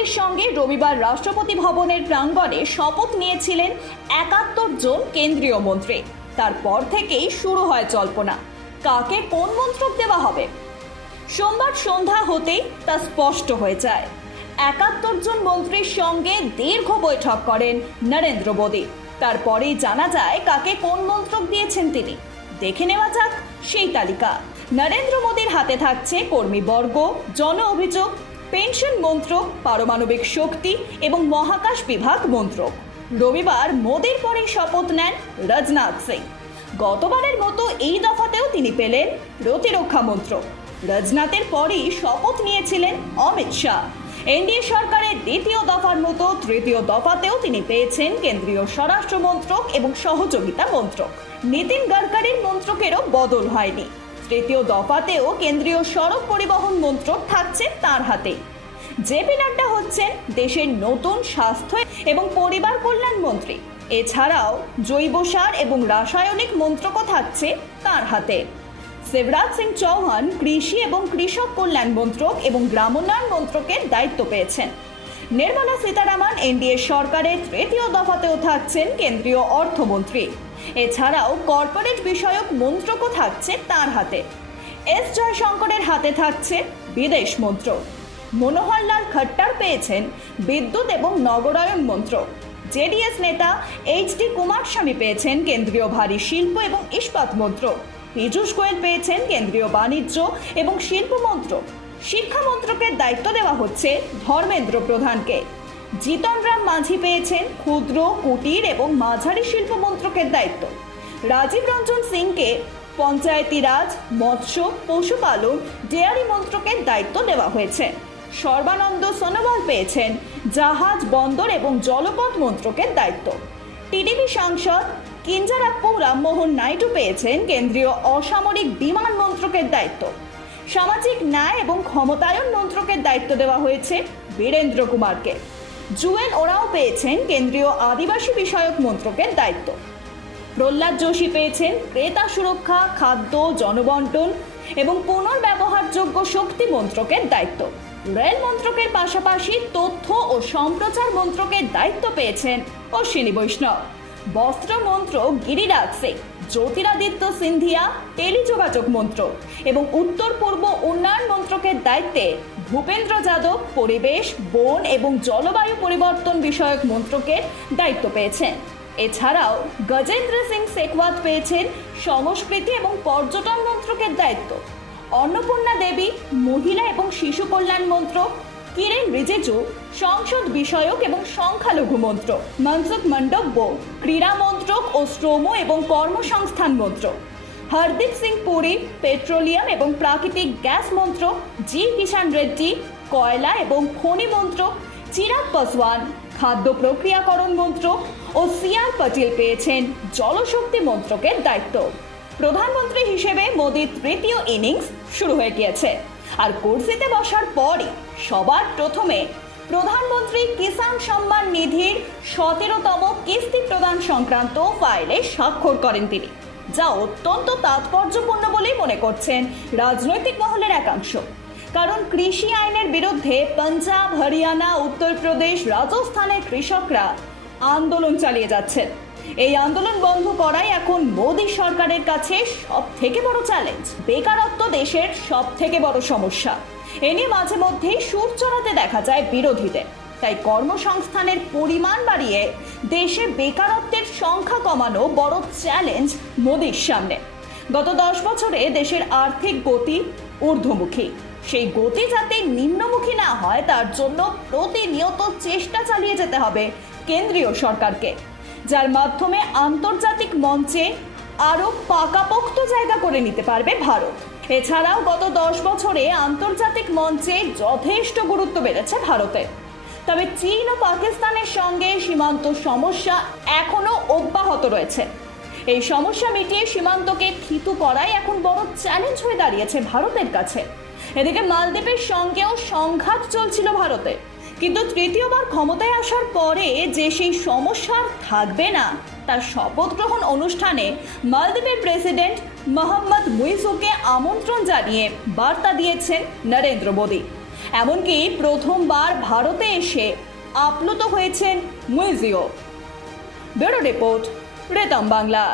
মোদীর সঙ্গে রবিবার রাষ্ট্রপতি ভবনের প্রাঙ্গণে শপথ নিয়েছিলেন একাত্তর জন কেন্দ্রীয় মন্ত্রী। তারপর থেকেই শুরু হয় জল্পনা। কাকে কোন মন্ত্রক দেওয়া হবে? সোমবার সন্ধ্যা হতেই তা স্পষ্ট হয়ে যায়। একাত্তর জন মন্ত্রীর সঙ্গে দীর্ঘ বৈঠক করেন নরেন্দ্র মোদী। তারপরেই জানা যায় কাকে কোন মন্ত্রক দিয়েছেন তিনি। দেখে নেওয়া যাক সেই তালিকা। নরেন্দ্র মোদীর হাতে থাকছে কর্মীবর্গ, জন অভিযোগ পেনশন মন্ত্রক, পারমাণবিক শক্তি এবং মহাকাশ বিভাগ মন্ত্রক। রবিবার মোদীর পরে শপথ নেন রাজনাথ সিং। গতবারের মতো এই দফাতেও তিনি পেলেন প্রতিরক্ষা মন্ত্রক। রাজনাথের পরেই শপথ নিয়েছিলেন অমিত শাহ। এনডিএ সরকারের দ্বিতীয় দফার মতো তৃতীয় দফাতেও তিনি পেয়েছেন কেন্দ্রীয় স্বরাষ্ট্র মন্ত্রক এবং সহযোগিতা মন্ত্রক। নীতিন গডকারির মন্ত্রকেরও বদল হয়নি। তৃতীয় দফাতেও কেন্দ্রীয় সড়ক পরিবহন মন্ত্রক থাকছে তার হাতে। জেপি নাড্ডা হচ্ছেন দেশের নতুন স্বাস্থ্য এবং পরিবার কল্যাণ মন্ত্রী। এছাড়াও জৈব সার এবং রাসায়নিক মন্ত্রকও থাকছে তার হাতে। শিবরাজ সিং চৌহান কৃষি এবং কৃষক কল্যাণ মন্ত্রক এবং গ্রামোন্নয়ন মন্ত্রকের দায়িত্ব পেয়েছেন। নির্মলা সীতারামন এনডিএ সরকারের তৃতীয় দফাতেও থাকছেন কেন্দ্রীয় অর্থমন্ত্রী। এছাড়াও কর্পোরেট বিষয়ক মন্ত্রকও থাকছে তার হাতে। এস জয়শঙ্করের হাতে থাকছে বিদেশ মন্ত্রক মনোহরলাল খট্টার পেয়েছেন বিদ্যুৎ এবং নগরায়ন মন্ত্রক জেডিএস নেতা এইচ ডি কুমারস্বামী পেয়েছেন কেন্দ্রীয় ভারী শিল্প এবং ইস্পাত মন্ত্রক পীযূষ গোয়েল পেয়েছেন কেন্দ্রীয় বাণিজ্য এবং শিল্প মন্ত্রক শিক্ষা মন্ত্রকের দায়িত্ব দেওয়া হচ্ছে ধর্মেন্দ্র প্রধানকে। জিতন রাম মাঝি পেয়েছেন ক্ষুদ্র, কুটির এবং মাঝারি শিল্প মন্ত্রকের দায়িত্ব। রাজীব রঞ্জন সিংকে পঞ্চায়েতি রাজ মৎস্য, পশুপালন, ডেয়ারি মন্ত্রকের দায়িত্ব দেওয়া হয়েছে। সর্বানন্দ সোনোয়াল পেয়েছেন জাহাজ, বন্দর এবং জলপথ মন্ত্রকের দায়িত্ব। টিডিপি সাংসদ কিঞ্জারাপ্পু রামমোহন নাইডু পেয়েছেন কেন্দ্রীয় অসামরিক বিমান মন্ত্রকের দায়িত্ব। সামাজিক ন্যায় এবং ক্ষমতায়ন মন্ত্রকের দায়িত্ব দেওয়া হয়েছে বীরেন্দ্র কুমারকে। জুয়েল ওরাও পেয়েছেন কেন্দ্রীয় আদিবাসী বিষয়ক মন্ত্রকের দায়িত্ব। প্রহ্লাদ যোশী পেয়েছেন ক্রেতা সুরক্ষা, খাদ্য, জনবন্টন এবং পুনর্ব্যবহারযোগ্য শক্তি মন্ত্রকের দায়িত্ব। রেল মন্ত্রকের পাশাপাশি তথ্য ও সম্প্রচার মন্ত্রকের দায়িত্ব পেয়েছেন অশ্বিনী বৈষ্ণব। বস্ত্র মন্ত্রক গিরিরাজ সিং। জ্যোতিরাদিত্য সিন্ধিয়া, টেলিযোগাযোগ মন্ত্র এবং উত্তর পূর্ব উন্নয়ন মন্ত্রকের দায়িত্বে ভূপেন্দ্র যাদব পরিবেশ, বন এবং জলবায়ু পরিবর্তন বিষয়ক মন্ত্রকের দায়িত্ব পেয়েছেন। এছাড়াও গজেন্দ্র সিং শেখওয়াত পেয়েছেন সংস্কৃতি এবং পর্যটন মন্ত্রকের দায়িত্ব। অন্নপূর্ণা দেবী, মহিলা এবং শিশু কল্যাণ মন্ত্রক কিরেন রিজিজু, সংসদ বিষয়ক এবং সংখ্যালঘু মন্ত্রক। মনসুখ মণ্ডব্য ক্রীড়া মন্ত্রক ও শ্রম এবং কর্মসংস্থান মন্ত্রক। হরদীপ সিং পুরী, পেট্রোলিয়াম এবং প্রাকৃতিক গ্যাস মন্ত্রক, জি কিষাণ রেড্ডি, কয়লা এবং খনি মন্ত্রক, চিরাগ পাসওয়ান, খাদ্য প্রক্রিয়াকরণ মন্ত্রক ও সিআর পটেল পেয়েছেন জলশক্তি মন্ত্রকের দায়িত্ব। প্রধানমন্ত্রী হিসেবে মোদীর তৃতীয় ইনিংস শুরু হয়ে গিয়েছে। আর কুর্সিতে বসার পরই সবার প্রথমে প্রধানমন্ত্রী কিষাণ সম্মান নিধির সতেরোতম কিস্তি প্রদান সংক্রান্ত ফাইলে স্বাক্ষর করেন তিনি, যা অত্যন্ত তাৎপর্যপূর্ণ বলেই মনে করছেন রাজনৈতিক মহলের একাংশ। কারণ কৃষি আইনের বিরুদ্ধে পাঞ্জাব, হরিয়ানা, উত্তরপ্রদেশ, রাজস্থানের কৃষকরা আন্দোলন চালিয়ে যাচ্ছেন। এই আন্দোলন বন্ধ করাই এখন মোদী সরকারের কাছে সব থেকে বড় চ্যালেঞ্জ বেকারত্ব দেশের সব থেকে বড় সমস্যা। এ নিয়ে মাঝে মধ্যেই সুর চড়াতে দেখা যায় বিরোধীদের। তাই কর্মসংস্থানের পরিমাণ বাড়িয়ে দেশে বেকারত্বের সংখ্যা কমানো বড় চ্যালেঞ্জ মোদীর সামনে। গত দশ বছরে দেশের আর্থিক গতি ঊর্ধ্বমুখী। সেই গতি যাতে নিম্নমুখী না হয়, তার জন্য প্রতিনিয়ত চেষ্টা চালিয়ে যেতে হবে কেন্দ্রীয় সরকারকে। যার মাধ্যমে আন্তর্জাতিক মঞ্চে আরও পাকাপোক্ত জায়গা করে নিতে পারবে ভারত। এছাড়াও গত দশ বছরে আন্তর্জাতিক মঞ্চে যথেষ্ট গুরুত্ব বেড়েছে ভারতের। তবে চীন ও পাকিস্তানের সঙ্গে সীমান্ত সমস্যা এখনও অব্যাহত রয়েছে। এই সমস্যা মিটিয়ে সীমান্তকে থিতু করাই এখন বড় চ্যালেঞ্জ হয়ে দাঁড়িয়েছে ভারতের কাছে। এদিকে মালদ্বীপের সঙ্গেও সংঘাত চলছিল ভারতে। কিন্তু তৃতীয়বার ক্ষমতায় আসার পরে যে সেই সমস্যা আর থাকবে না, তার শপথ গ্রহণ অনুষ্ঠানে মালদ্বীপের প্রেসিডেন্ট মোহাম্মদ মুইজুকে আমন্ত্রণ জানিয়ে বার্তা দিয়েছেন নরেন্দ্র মোদী। এমনকি প্রথমবার ভারতে এসে আপ্লুত হয়েছেন মুইজিও। ব্যুরো রিপোর্ট রেতম বাংলা।